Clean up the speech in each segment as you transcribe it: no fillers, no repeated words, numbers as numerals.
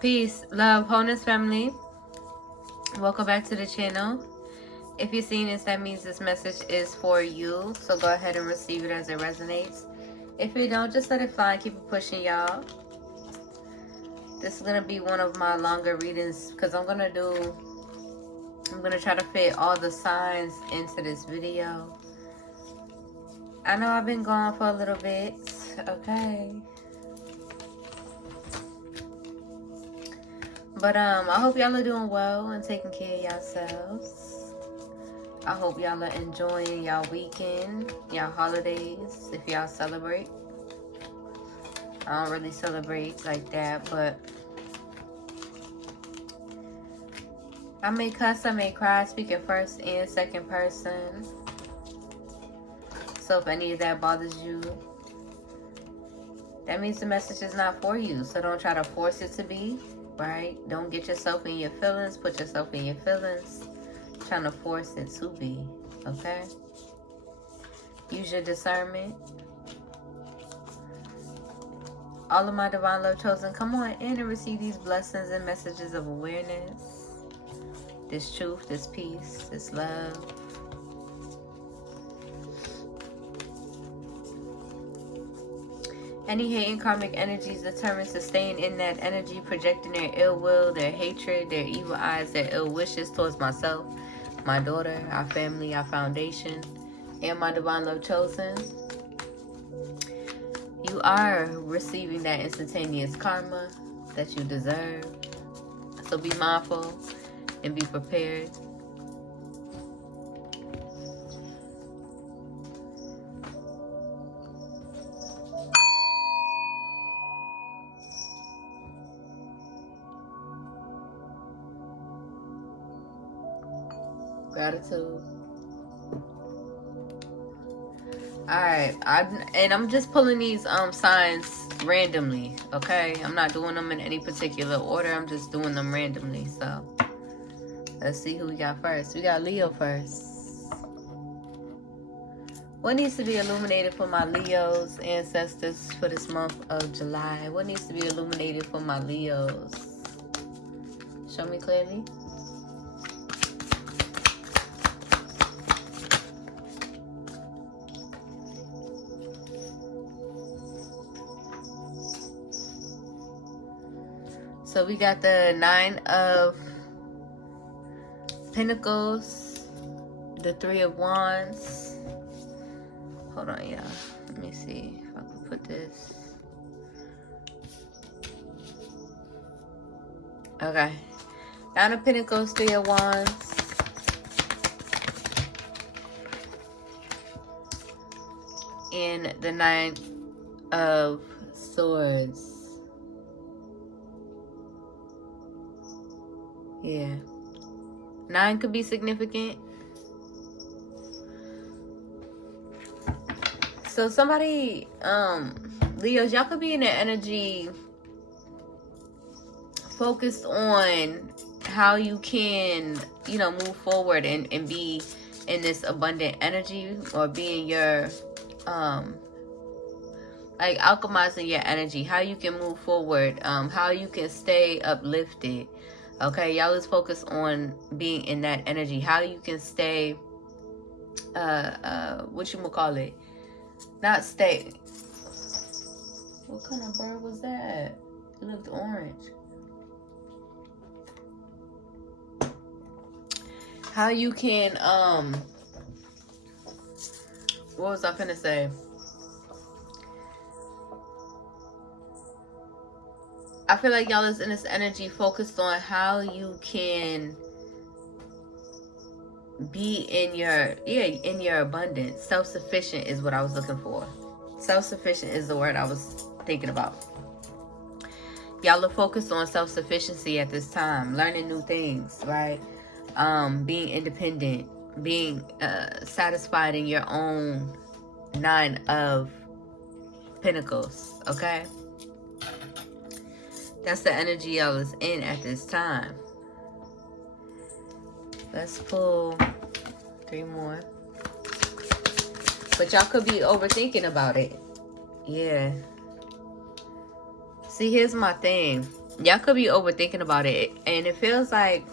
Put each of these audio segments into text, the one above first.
Peace, love, wholeness, family. Welcome back to the channel. If you're seeing this, that means this message is for you. So go ahead and receive it as it resonates. If you don't, just let it fly and keep it pushing, y'all. This is going to be one of my longer readings because I'm going to try to fit all the signs into this video. I know I've been gone for a little bit, okay? But I hope y'all are doing well and taking care of yourselves. I hope y'all are enjoying y'all weekend, y'all holidays, if y'all celebrate. I don't really celebrate like that, but I may cuss, I may cry, speaking first and second person. So if any of that bothers you, that means the message is not for you. So don't try to force it to be, right? Don't get yourself in your feelings, put yourself in your feelings, trying to force it to be, okay? Use your discernment. All of my divine love chosen, come on in and receive these blessings and messages of awareness, this truth, this peace, this love. Any hating karmic energies determined to staying in that energy, projecting their ill will, their hatred, their evil eyes, their ill wishes towards myself, my daughter, our family, our foundation, and my divine love chosen. You are receiving that instantaneous karma that you deserve. So be mindful and be prepared. Gratitude. Alright, I'm just pulling these signs randomly, okay? I'm not doing them in any particular order. I'm just doing them randomly. So let's see who we got first. We got Leo first. What needs to be illuminated for my Leos, ancestors, for this month of July? What needs to be illuminated for my Leos? Show me clearly. So we got the 9 of Pentacles, the 3 of Wands. Hold on, y'all. Let me see if I can put this. Okay. 9 of Pentacles, 3 of Wands. And the 9 of Swords. Yeah. 9 could be significant. So somebody, Leos, y'all could be in the energy focused on how you can, move forward and be in this abundant energy, or be in your, like alchemizing your energy, how you can move forward, how you can stay uplifted. Okay, y'all is focused on being in that energy. How you can stay, what you gonna call it? Not stay. What kind of bird was that? It looked orange. How you can, what was I finna say? I feel like y'all is in this energy focused on how you can be in your abundance. Self-sufficient is what I was looking for. Self-sufficient is the word I was thinking about. Y'all are focused on self-sufficiency at this time, learning new things, right? Being independent, being satisfied in your own 9 of Pentacles, okay? That's the energy y'all is in at this time. Let's pull 3 more. But y'all could be overthinking about it. Yeah. See, here's my thing. Y'all could be overthinking about it. And it feels like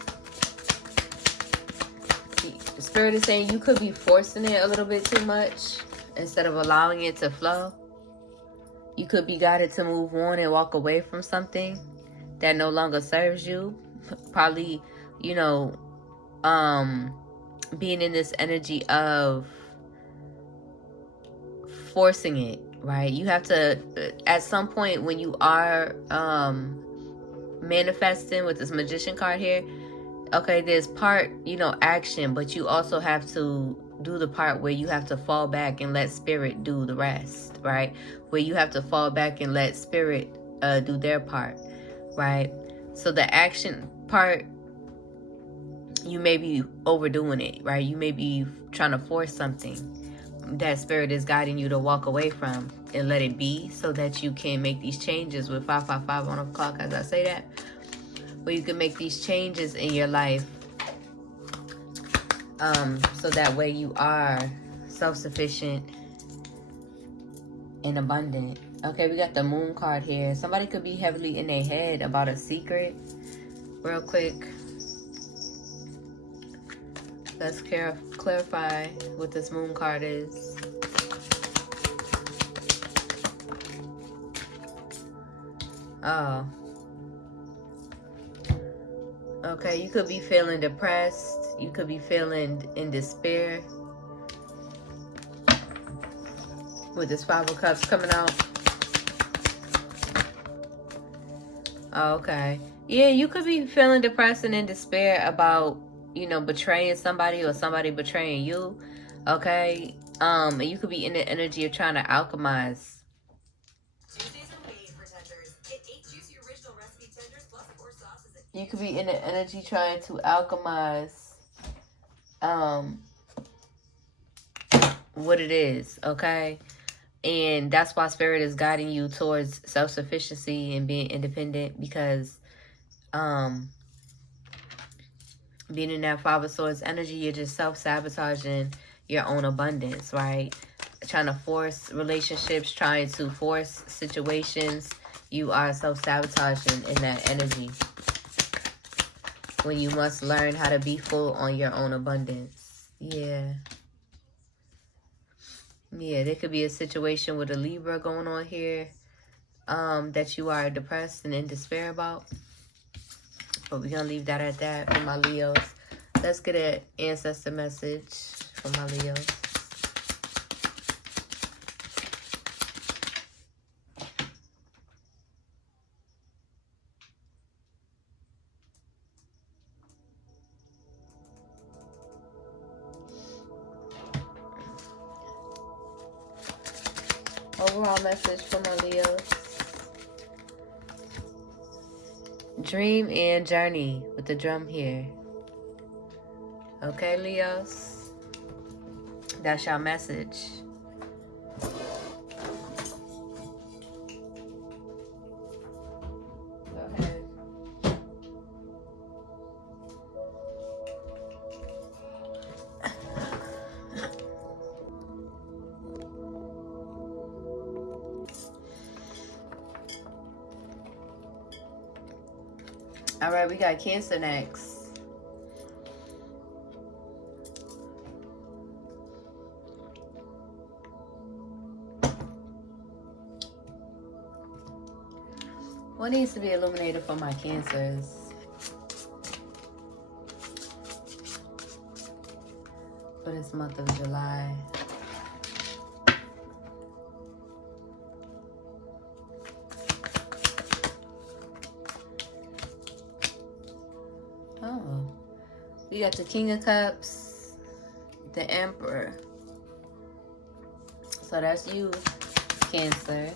the Spirit is saying you could be forcing it a little bit too much instead of allowing it to flow. You could be guided to move on and walk away from something that no longer serves you. Probably, you know, being in this energy of forcing it, right? You have to, at some point when you are manifesting with this Magician card here, okay, there's part, you know, action, but you also have to do the part where you have to fall back and let Spirit do the rest, right? Where you have to fall back and let Spirit do their part, right? So the action part, you may be overdoing it, right? You may be trying to force something that Spirit is guiding you to walk away from and let it be, so that you can make these changes with 555 on the clock, as I say that, where you can make these changes in your life, so that way you are self-sufficient and abundant. Okay, we got the Moon card here. Somebody could be heavily in their head about a secret. Real quick, let's clarify what this Moon card is. Oh. Okay, you could be feeling depressed. You could be feeling in despair. With this 5 of Cups coming out. Okay. Yeah, you could be feeling depressed and in despair about, you know, betraying somebody or somebody betraying you. Okay. And you could be in the energy of trying to alchemize. You could be in the energy trying to alchemize what it is, okay? And that's why Spirit is guiding you towards self-sufficiency and being independent, because being in that 5 of Swords energy, you're just self-sabotaging your own abundance, right? Trying to force relationships, trying to force situations. You are self-sabotaging in that energy, when you must learn how to be full on your own abundance. Yeah. Yeah, there could be a situation with a Libra going on here that you are depressed and in despair about. But we're going to leave that at that for my Leos. Let's get an ancestor message for my Leos. Overall message for my Leos. Dream and journey with the drum here. Okay, Leos? That's your message. Go ahead. All right, we got Cancer next. What needs to be illuminated for my Cancers? For this month of July. Oh, we got the King of Cups, the Emperor. So that's you, Cancer.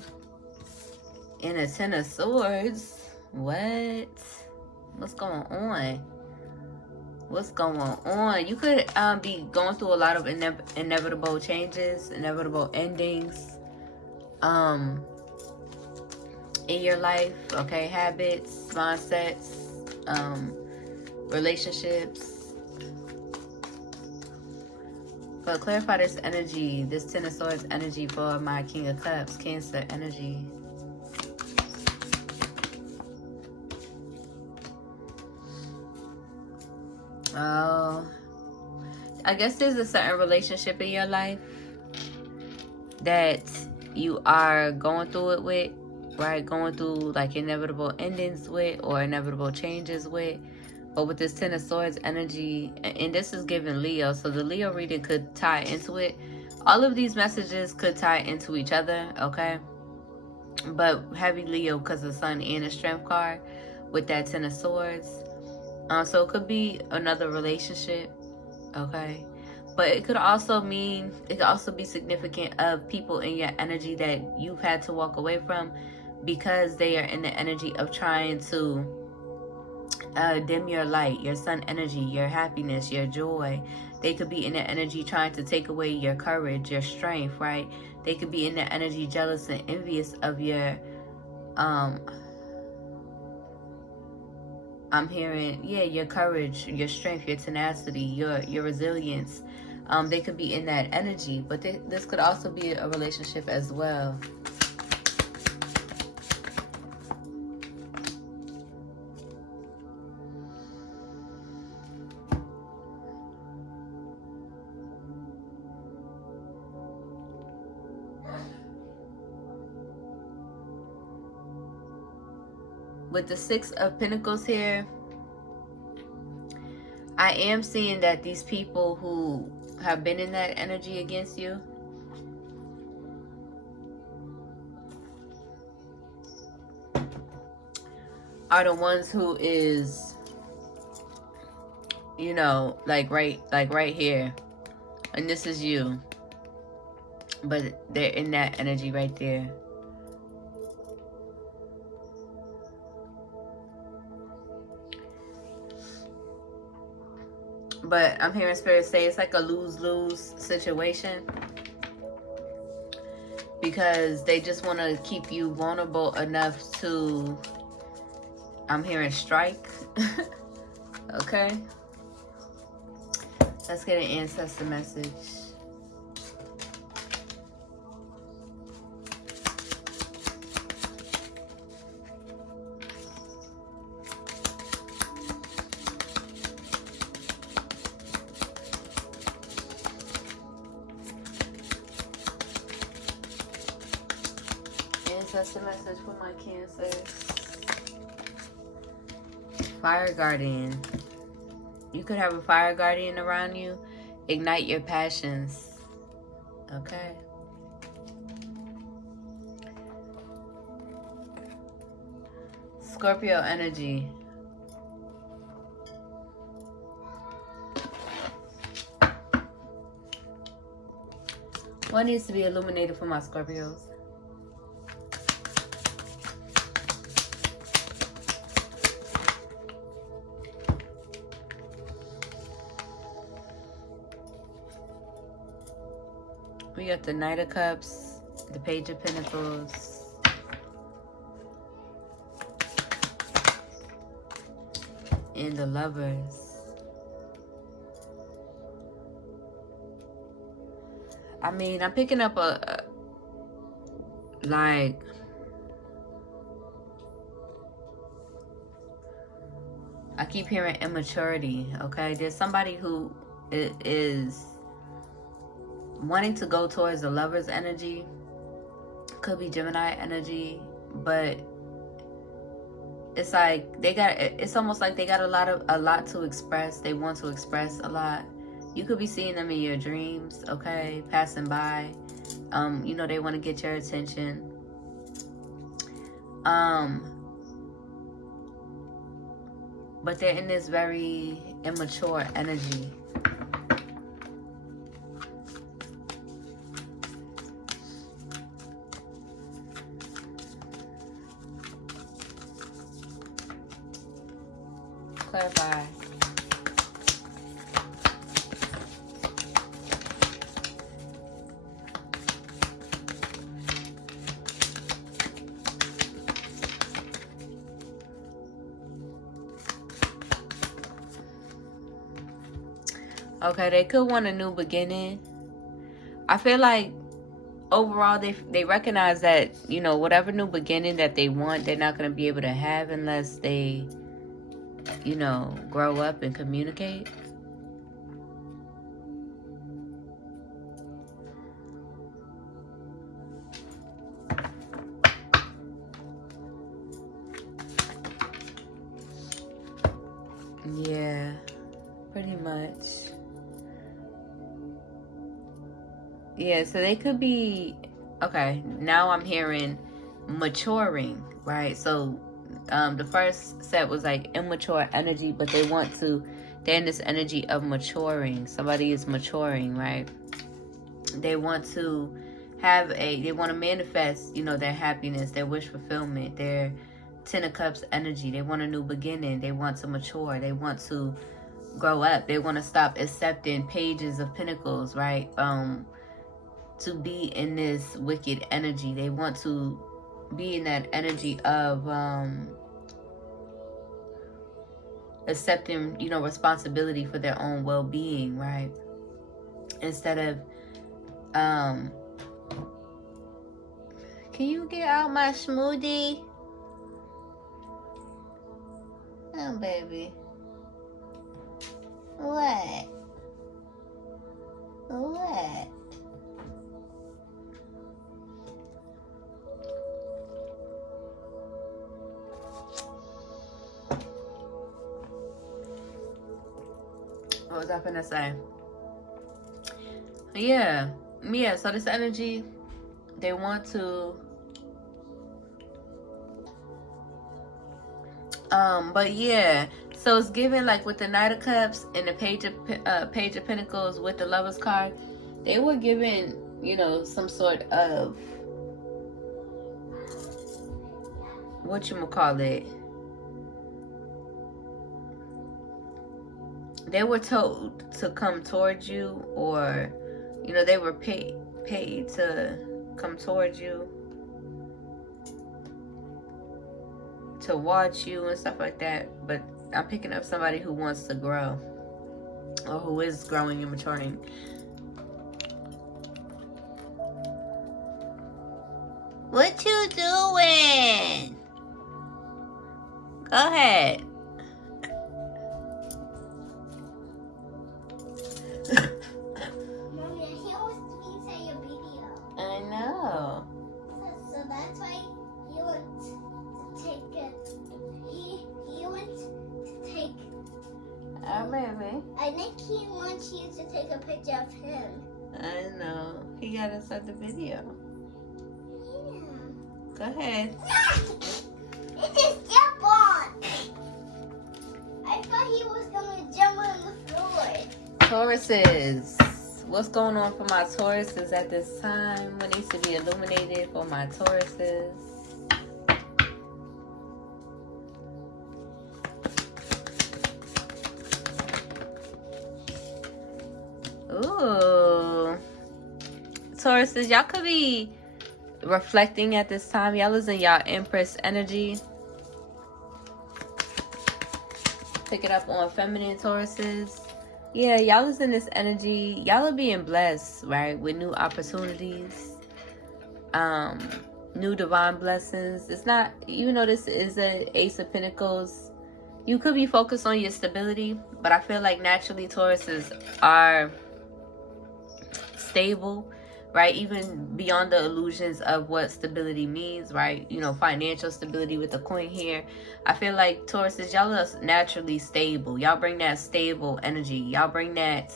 And a 10 of Swords. What? What's going on? What's going on? You could be going through a lot of inevitable changes, inevitable endings in your life. Okay, habits, mindsets, relationships. But clarify this energy, this 10 of Swords energy for my King of Cups, Cancer energy. Oh, I guess there's a certain relationship in your life that you are going through it with, right? Going through like inevitable endings with, or inevitable changes with. But with this Ten of Swords energy, and this is giving Leo, so the Leo reading could tie into it. All of these messages could tie into each other, okay? But heavy Leo because of the Sun and the Strength card with that Ten of Swords. So it could be another relationship, okay? But it could also mean, it could also be significant of people in your energy that you've had to walk away from because they are in the energy of trying to dim your light, your sun energy, your happiness, your joy. They could be in the energy trying to take away your courage, your strength, right? They could be in the energy jealous and envious of your I'm hearing, yeah, your courage, your strength, your tenacity, your resilience. They could be in that energy, but this could also be a relationship as well. With the Six of Pentacles here, I am seeing that these people who have been in that energy against you are the ones who is, you know, like right here. And this is you. But they're in that energy right there. But I'm hearing Spirit say it's like a lose-lose situation. Because they just want to keep you vulnerable enough to, I'm hearing strike. Okay. Let's get an ancestor message. Ancestor message for my Cancers. Fire guardian. You could have a fire guardian around you. Ignite your passions. Okay. Scorpio energy. What needs to be illuminated for my Scorpios? We got the Knight of Cups, the Page of Pentacles, and the Lovers. I mean, I'm picking up like, I keep hearing immaturity, okay? There's somebody who is wanting to go towards the Lover's energy. Could be Gemini energy, but it's like it's almost like they got a lot to express. They want to express a lot. You could be seeing them in your dreams, okay, passing by. You know, they want to get your attention. But they're in this very immature energy. Clarify. Okay, they could want a new beginning. I feel like overall they recognize that, you know, whatever new beginning that they want, they're not going to be able to have unless they, you know, grow up and communicate. Yeah, pretty much. Yeah, so they could be, okay, now I'm hearing maturing, right? So the first set was like immature energy, but they're in this energy of maturing. Somebody is maturing, right? They want to they want to manifest, their happiness, their wish fulfillment, their Ten of Cups energy. They want a new beginning. They want to mature. They want to grow up. They want to stop accepting pages of pentacles, right? To be in this wicked energy. They want to be in that energy of accepting, responsibility for their own well-being, right? Instead of can you get out my smoothie? Oh, baby. What? What? What was I finna say? Yeah, so this energy, they want to but yeah, so it's given like with the Knight of Cups and the Page of Pentacles with the Lovers card, they were given, some sort of, they were told to come towards you, or they were paid to come towards you, to watch you and stuff like that. But I'm picking up somebody who wants to grow, or who is growing and maturing. What you doing? Go ahead. Mommy, he wants me to say a video. I know. So that's why he wants to take it. He wants to take. Oh, baby. I think he wants you to take a picture of him. I know. He got to start the video. Yeah. Go ahead. It just jump on. I thought he was gonna jump on the floor. Tauruses. What's going on for my Tauruses at this time? What needs to be illuminated for my Tauruses? Ooh. Tauruses, y'all could be reflecting at this time. Y'all is in y'all Empress energy. Pick it up on feminine Tauruses. Yeah, y'all is in this energy. Y'all are being blessed, right? With new opportunities. New divine blessings. It's not, even though this is an Ace of Pentacles, you could be focused on your stability, but I feel like naturally Tauruses are stable, right? Even beyond the illusions of what stability means, right? Financial stability with the coin here. I feel like Tauruses, y'all are naturally stable. Y'all bring that stable energy. Y'all bring that,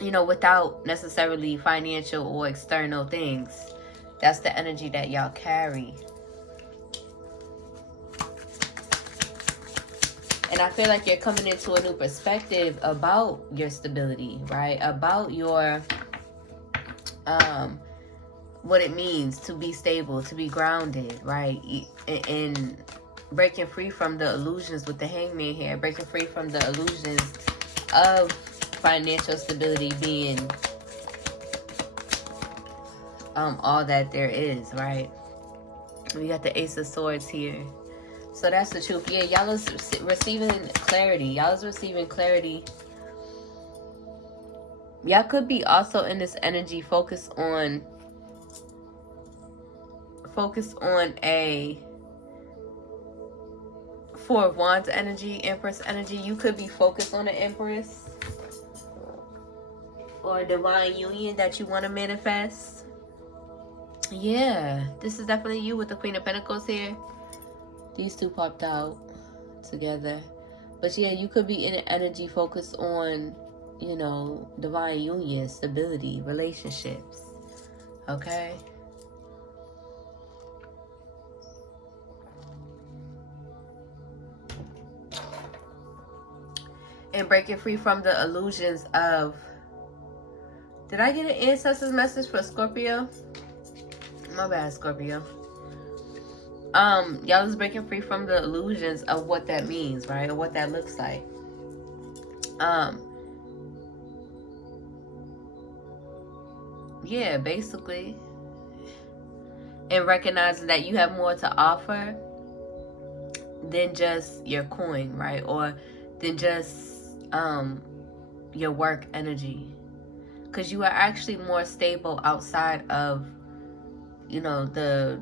without necessarily financial or external things. That's the energy that y'all carry. And I feel like you're coming into a new perspective about your stability, right? About your, what it means to be stable, to be grounded, right? And breaking free from the illusions with the Hangman here, breaking free from the illusions of financial stability being all that there is, right? We got the Ace of Swords here. So that's the truth. Yeah, y'all is receiving clarity. Y'all is receiving clarity. Y'all could be also in this energy focused on a Four of Wands energy, Empress energy. You could be focused on an Empress or a divine union that you want to manifest. Yeah, this is definitely you with the Queen of Pentacles here. These two popped out. together. But yeah, you could be in an energy focused on, you know, divine union, stability, relationships. Okay? And breaking free from the illusions of... Did I get an ancestors message for Scorpio? My bad, Scorpio. Y'all is breaking free from the illusions of what that means, right? Or what that looks like. Yeah, basically. And recognizing that you have more to offer than just your coin, right? Or than just your work energy. Because you are actually more stable outside of, you know, the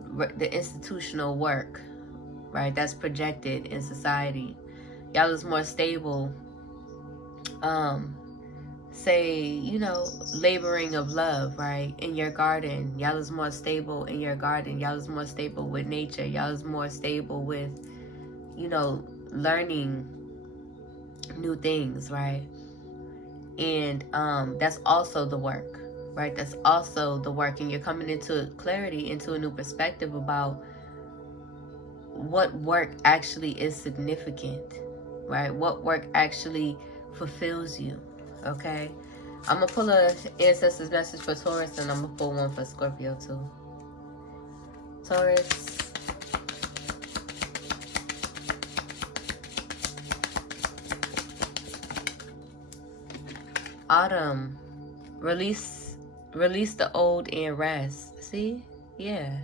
institutional work, right? That's projected in society. Y'all is more stable, say, you know, laboring of love, right? In your garden. Y'all is more stable in your garden. Y'all is more stable with nature. Y'all is more stable with, you know, learning new things, right? And that's also the work, right? That's also the work. And you're coming into clarity, into a new perspective about what work actually is significant, right? What work actually fulfills you, okay? I'm going to pull a ancestors message for Taurus, and I'm going to pull one for Scorpio too. Taurus. Autumn. Release the old and rest. See? Yeah.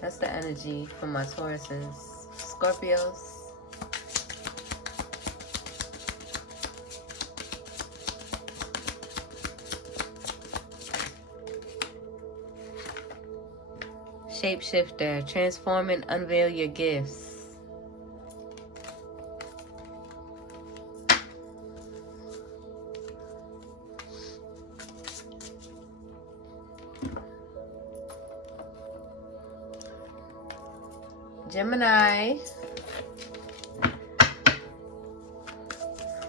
That's the energy for my Tauruses. Scorpios. Shapeshifter. Transform and unveil your gifts. Gemini.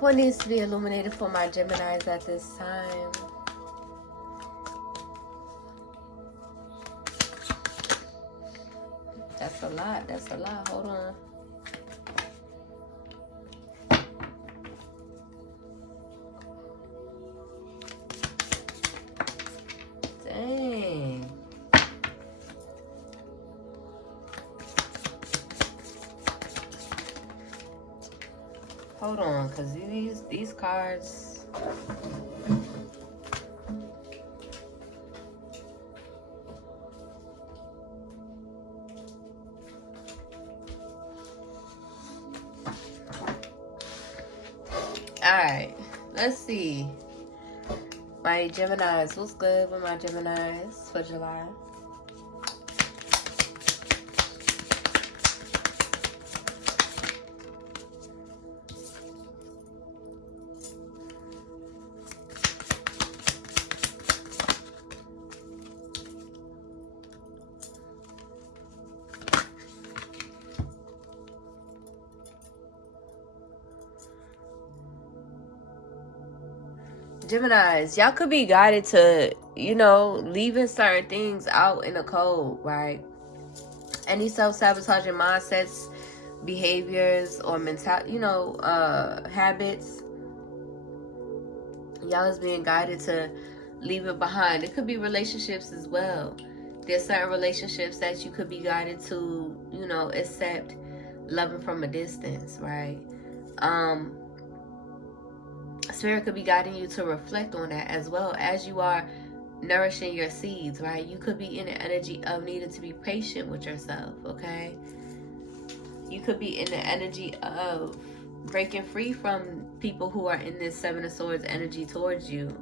What needs to be illuminated for my Geminis at this time? That's a lot. That's a lot. Hold on. Dang. Hold on, because these cards... Alright, let's see. My Geminis, what's good with my Geminis for July? Geminis, y'all could be guided to, you know, leaving certain things out in the cold, right? Any self-sabotaging mindsets, behaviors, or habits, y'all is being guided to leave it behind. It could be relationships as well. There's certain relationships that you could be guided to, you know, accept loving from a distance, right? Spirit could be guiding you to reflect on that as well as you are nourishing your seeds, right? You could be in the energy of needing to be patient with yourself, okay? You could be in the energy of breaking free from people who are in this Seven of Swords energy towards you,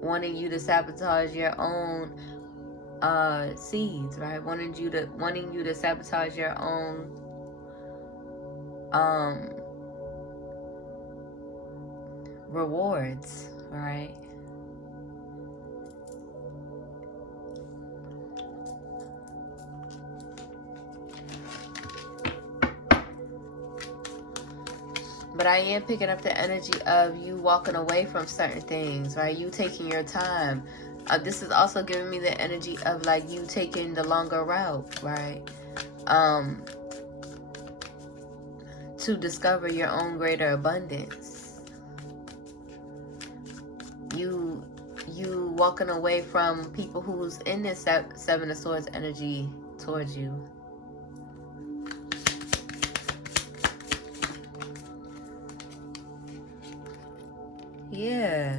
wanting you to sabotage your own seeds, right? Wanting you to sabotage your own rewards, right? But I am picking up the energy of you walking away from certain things, right? You taking your time. This is also giving me the energy of like you taking the longer route, right? To discover your own greater abundance. You walking away from people who's in this Seven of Swords energy towards you. Yeah.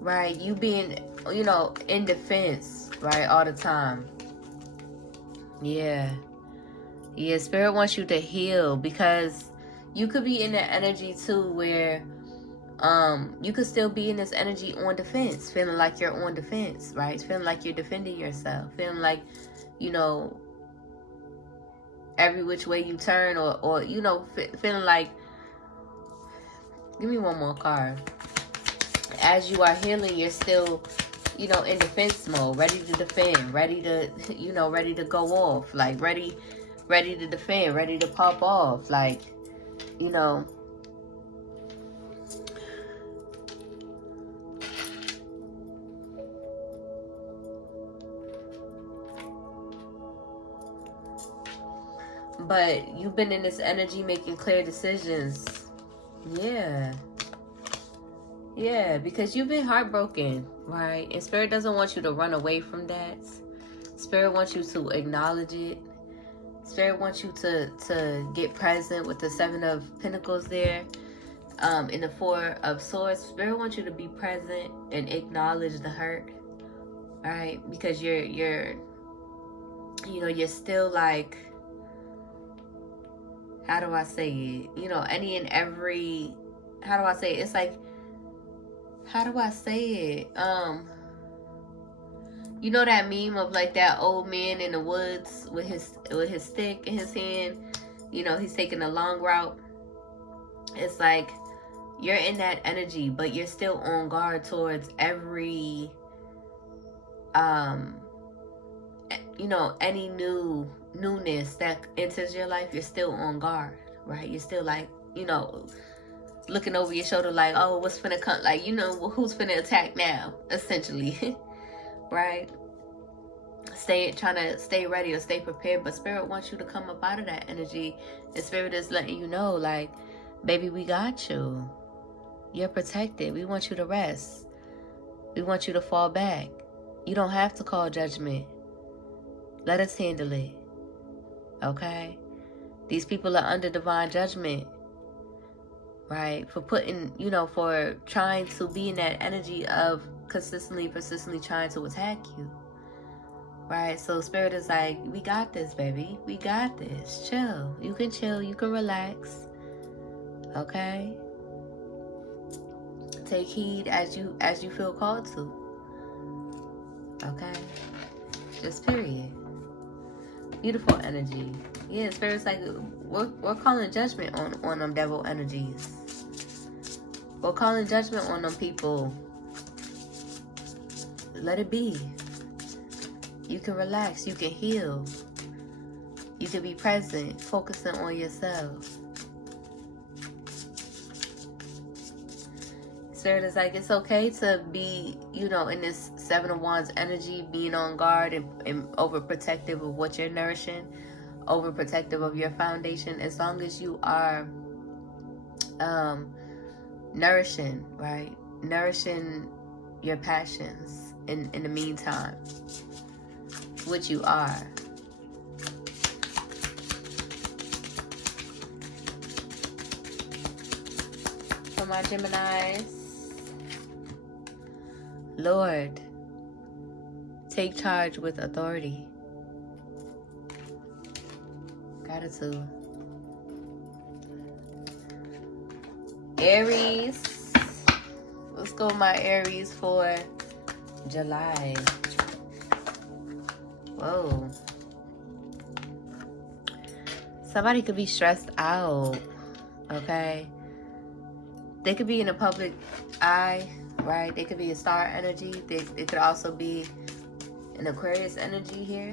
Right, you being, you know, in defense, right, all the time. Yeah. Yeah, Spirit wants you to heal, because you could be in that energy too where you could still be in this energy on defense, feeling like you're on defense, right? Feeling like you're defending yourself, feeling like, you know, every which way you turn, or you know, feeling like, give me one more card. As you are healing, you're still, you know, in defense mode, ready to defend, ready to, you know, ready to go off, like ready to defend, ready to pop off, like, you know. But you've been in this energy making clear decisions. Yeah. Yeah, because you've been heartbroken, right? And Spirit doesn't want you to run away from that. Spirit wants you to acknowledge it. Spirit wants you to get present with the Seven of Pentacles there. In the Four of Swords, Spirit wants you to be present and acknowledge the hurt, right? Because you're you know, you're still like, how do I say it? You know, any and every, how do I say it? It's like, how do I say it? You know that meme of like that old man in the woods with his stick in his hand? You know, he's taking a long route. It's like you're in that energy, but you're still on guard towards every, you know, any newness that enters your life. You're still on guard, right? You're still like, you know, looking over your shoulder like, oh, what's finna come? Like, you know, who's finna attack now, essentially. Right? Trying to stay ready or stay prepared. But Spirit wants you to come up out of that energy. And Spirit is letting you know, like, baby, we got you. You're protected. We want you to rest. We want you to fall back. You don't have to call judgment. Let us handle it. Okay? These people are under divine judgment, right? For putting, you know, for trying to be in that energy of consistently, persistently trying to attack you, right? So Spirit is like, we got this, baby. We got this. Chill. You can relax. Okay? Take heed as you feel called to. Okay? Just period. Beautiful energy. Yeah, Spirit's like, we're calling judgment on them devil energies. We're calling judgment on them people. Let it be. You can relax. You can heal. You can be present, focusing on yourself. Spirit is like, it's okay to be, you know, in this Seven of Wands energy, being on guard and overprotective of what you're nourishing, overprotective of your foundation, as long as you are nourishing, right? Nourishing your passions in the meantime, which you are. For my Geminis, Lord, take charge with authority. Gratitude. Aries. Let's go my Aries for July. Whoa. Somebody could be stressed out, okay? They could be in a public eye, right? They could be a star energy. It could also be an Aquarius energy here.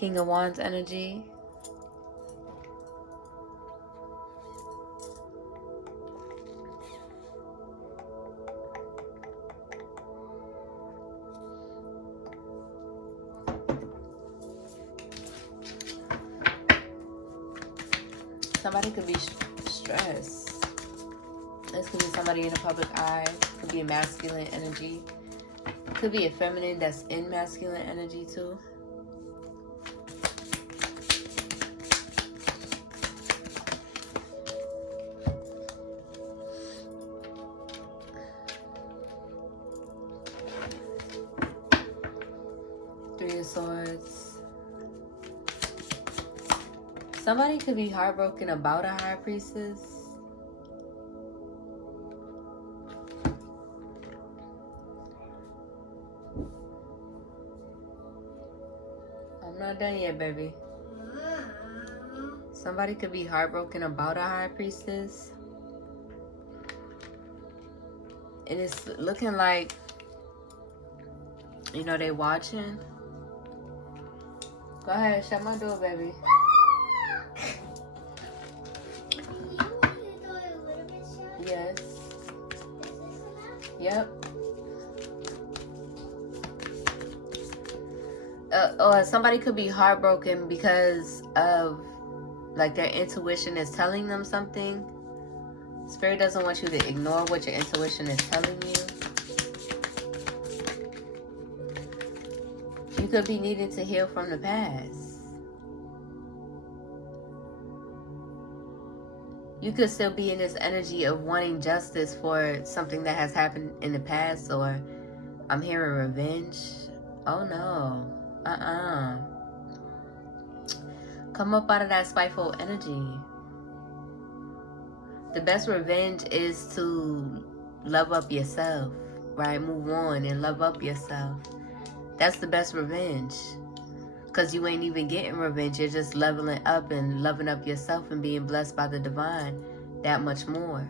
King of Wands energy. Somebody could be stressed. This could be somebody in the public eye. Could be a masculine energy. Could be a feminine that's in masculine energy too. Three of Swords. Somebody could be heartbroken about a High Priestess. I'm not done yet, baby. Somebody could be heartbroken about a High Priestess. And it's looking like, you know, they watching. Go ahead, shut my door, baby. Yes. Yep. Or somebody could be heartbroken because of, like, their intuition is telling them something. Spirit doesn't want you to ignore what your intuition is telling you. You could be needing to heal from the past. You could still be in this energy of wanting justice for something that has happened in the past, or I'm hearing revenge. Oh no. Come up out of that spiteful energy. The best revenge is to love up yourself, right? Move on and love up yourself. That's the best revenge. Because you ain't even getting revenge. You're just leveling up and loving up yourself and being blessed by the divine that much more.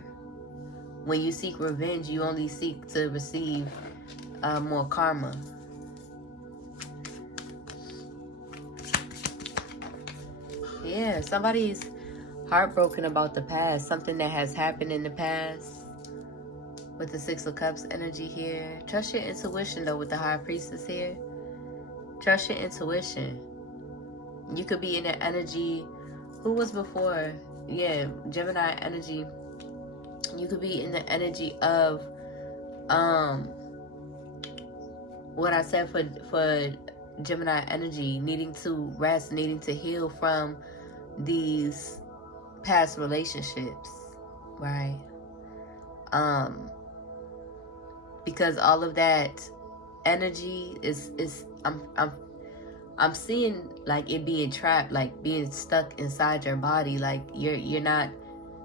When you seek revenge, you only seek to receive more karma. Yeah, somebody's heartbroken about the past. Something that has happened in the past. With the Six of Cups energy here. Trust your intuition, though, with the High Priestess here. Trust your intuition. You could be in the energy. Who was before? Yeah, Gemini energy. You could be in the energy of what I said for Gemini energy, needing to rest, needing to heal from these past relationships, right? Because all of that energy is I'm seeing like it being trapped, like being stuck inside your body, like you're not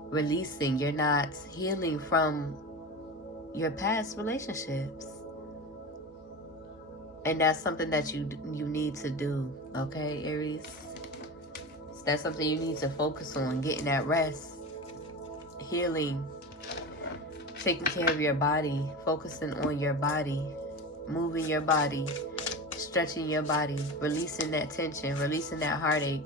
releasing, you're not healing from your past relationships. And that's something that you need to do, okay, Aries? So that's something you need to focus on, getting that rest, healing, taking care of your body, focusing on your body, moving your body, stretching your body, releasing that tension, releasing that heartache.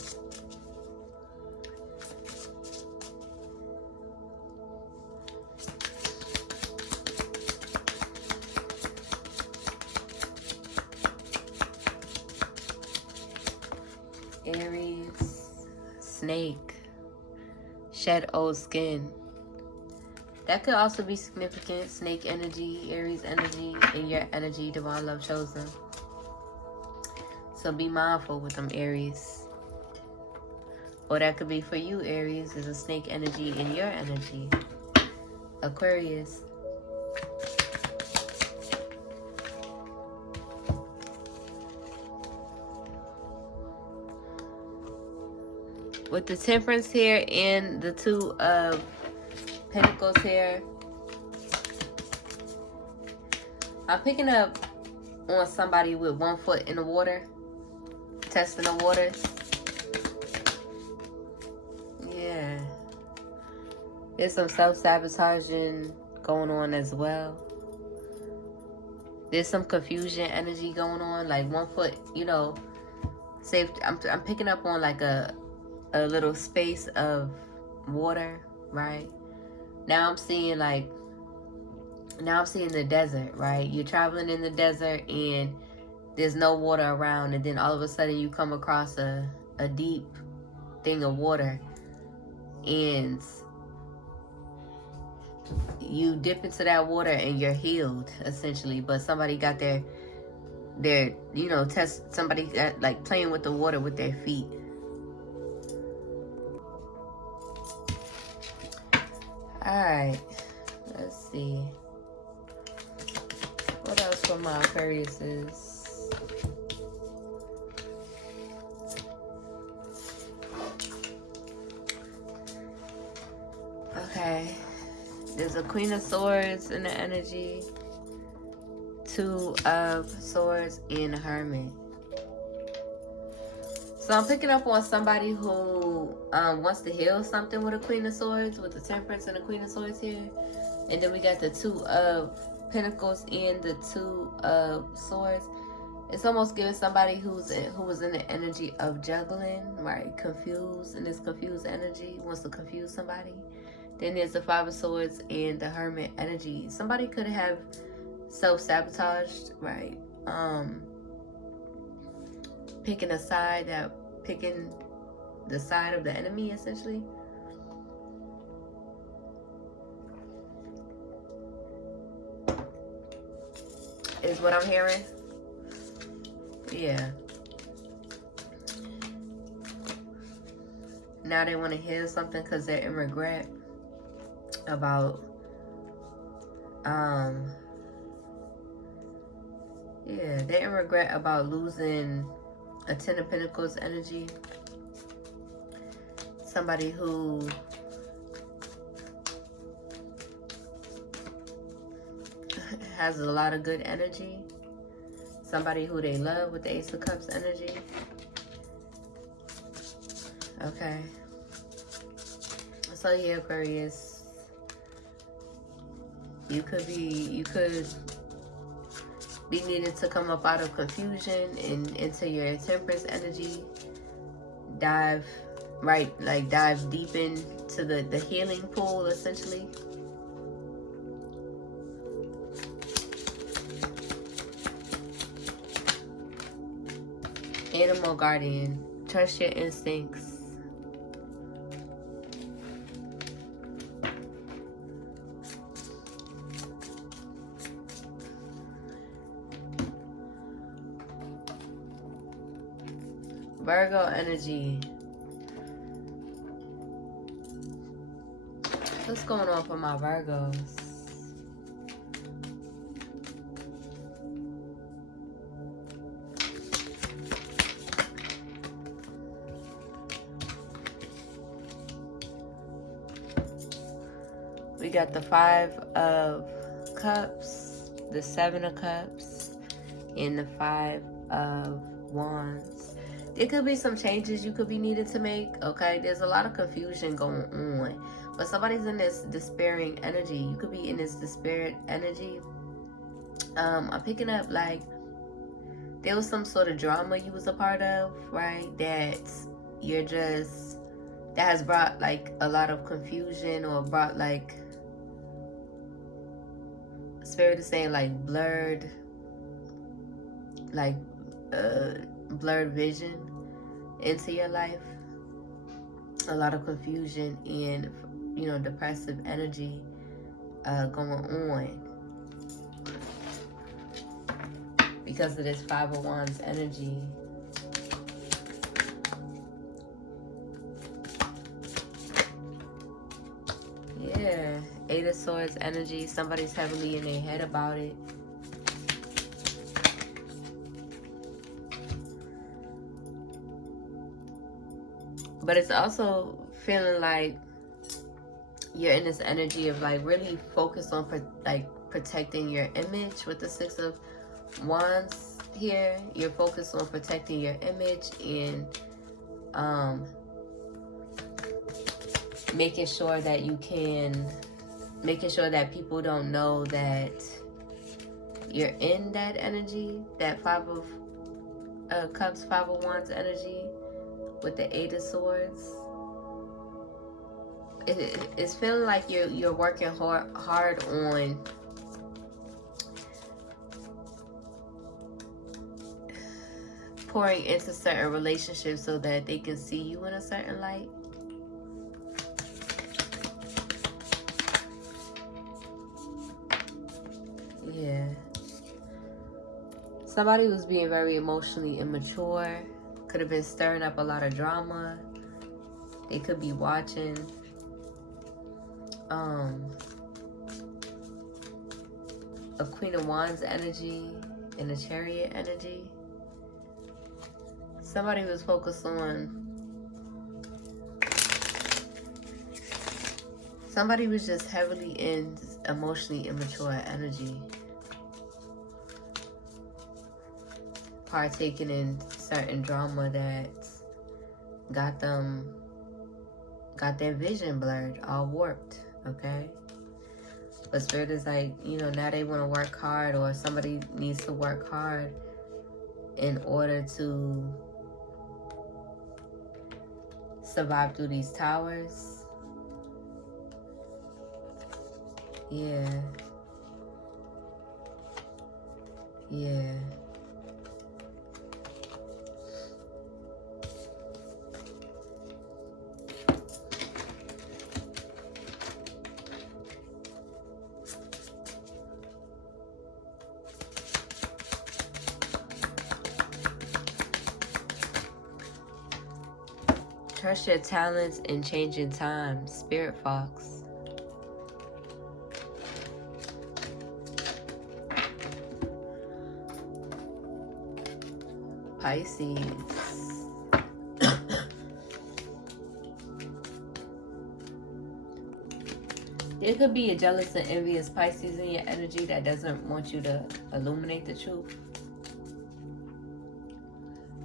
Aries, snake, shed old skin. That could also be significant. Snake energy, Aries energy, and your energy, divine love chosen. So be mindful with them, Aries. Or that could be for you, Aries, is a snake energy in your energy. Aquarius. With the Temperance here and the Two of Pentacles here, I'm picking up on somebody with one foot in the water, testing the waters. Yeah. There's some self-sabotaging going on as well. There's some confusion energy going on, like one foot, you know, safe. I'm picking up on like a little space of water, right? Now I'm seeing the desert, right? You're traveling in the desert and there's no water around, and then all of a sudden you come across a deep thing of water, and you dip into that water and you're healed essentially. But somebody got their somebody got like playing with the water with their feet. All right, let's see what else for my Aquariuses. Okay, there's a Queen of Swords in the energy, Two of Swords, and a Hermit. So I'm picking up on somebody who wants to heal something with a Queen of Swords, with the Temperance and the Queen of Swords here. And then we got the Two of Pentacles and the Two of Swords. It's almost giving somebody who was in the energy of juggling, right? Confused, in this confused energy, wants to confuse somebody. Then there's the Five of Swords and the Hermit energy. Somebody could have self-sabotaged, right? Picking the side of the enemy, essentially. Is what I'm hearing. Yeah. Now they want to hear something because they're in regret about they're in regret about losing a Ten of Pentacles energy. Somebody who has a lot of good energy. Somebody who they love with the Ace of Cups energy. Okay. So yeah, Aquarius, you could be needing to come up out of confusion and into your Temperance energy. Dive deep into the healing pool, essentially. Animal guardian, trust your instincts. Virgo energy. What's going on for my Virgos? We got the Five of Cups, the Seven of Cups, and the Five of Wands. There could be some changes you could be needed to make, okay? There's a lot of confusion going on. But somebody's in this despairing energy. You could be in this despaired energy. I'm picking up like there was some sort of drama you was a part of, right? That has brought like a lot of confusion, or brought like, Spirit is saying like blurred vision into your life. A lot of confusion and depressive energy going on because of this Five of Wands energy. Yeah, Eight of Swords energy. Somebody's heavily in their head about it. But it's also feeling like you're in this energy of like really focused on protecting your image with the Six of Wands here. You're focused on protecting your image and making sure that people don't know that you're in that energy, that Five of Cups, Five of Wands energy with the Eight of Swords. It's feeling like you're working hard on pouring into certain relationships so that they can see you in a certain light. Yeah. Somebody was being very emotionally immature. Could have been stirring up a lot of drama. They could be watching. A Queen of Wands energy and a Chariot energy. Somebody was focused on. Somebody was just heavily in emotionally immature energy. Partaking in certain drama that got their vision blurred, all warped, okay? But Spirit is like, now they want to work hard, or somebody needs to work hard in order to survive through these towers. Yeah. Yeah. Trust your talents in changing times, Spirit Fox. Pisces. There could be a jealous and envious Pisces in your energy that doesn't want you to illuminate the truth.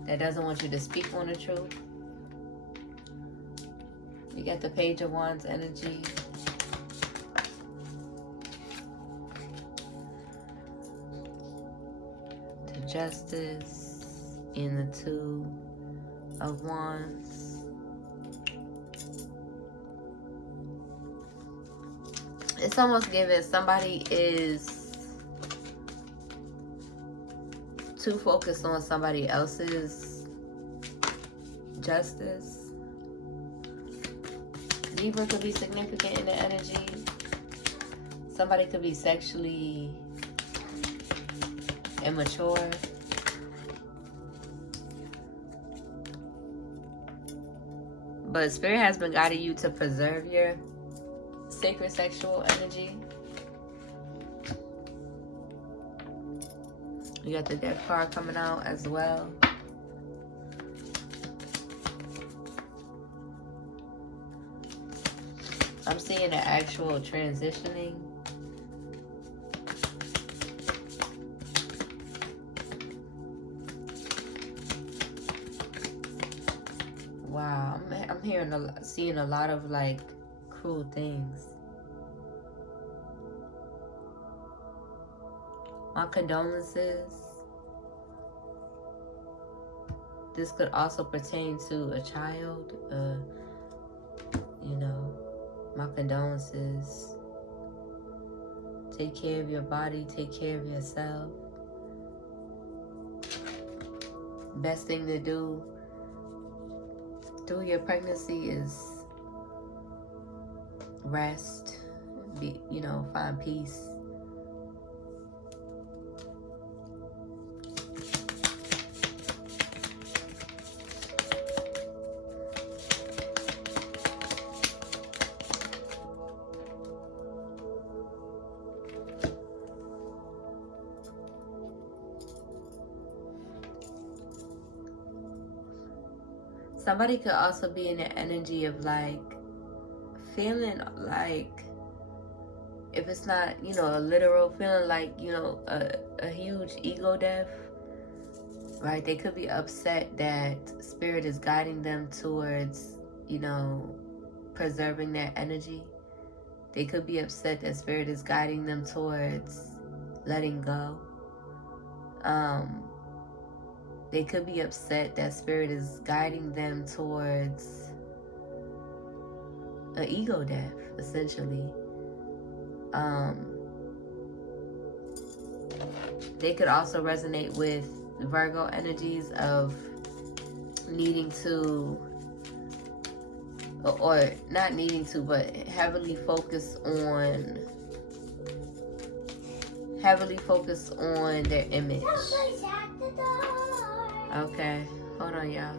That doesn't want you to speak on the truth. You got the Page of Wands energy. The Justice and the Two of Wands. It's almost given somebody is too focused on somebody else's justice. Libra could be significant in the energy. Somebody could be sexually immature. But Spirit has been guiding you to preserve your sacred sexual energy. You got the Death card coming out as well. I'm seeing an actual transitioning. Wow, I'm seeing a lot of like cruel things. My condolences. This could also pertain to a child. My condolences. Take care of your body. Take care of yourself. Best thing to do through your pregnancy is rest. Find peace. Somebody could also be in the energy of like feeling like, if it's not, a literal feeling like, a huge ego death, right? They could be upset that Spirit is guiding them towards, preserving their energy. They could be upset that Spirit is guiding them towards letting go. They could be upset that spirit is guiding them towards an ego death, essentially. They could also resonate with Virgo energies of needing to, or not needing to, but heavily focus on their image. Somebody's at the door. Okay, hold on, y'all.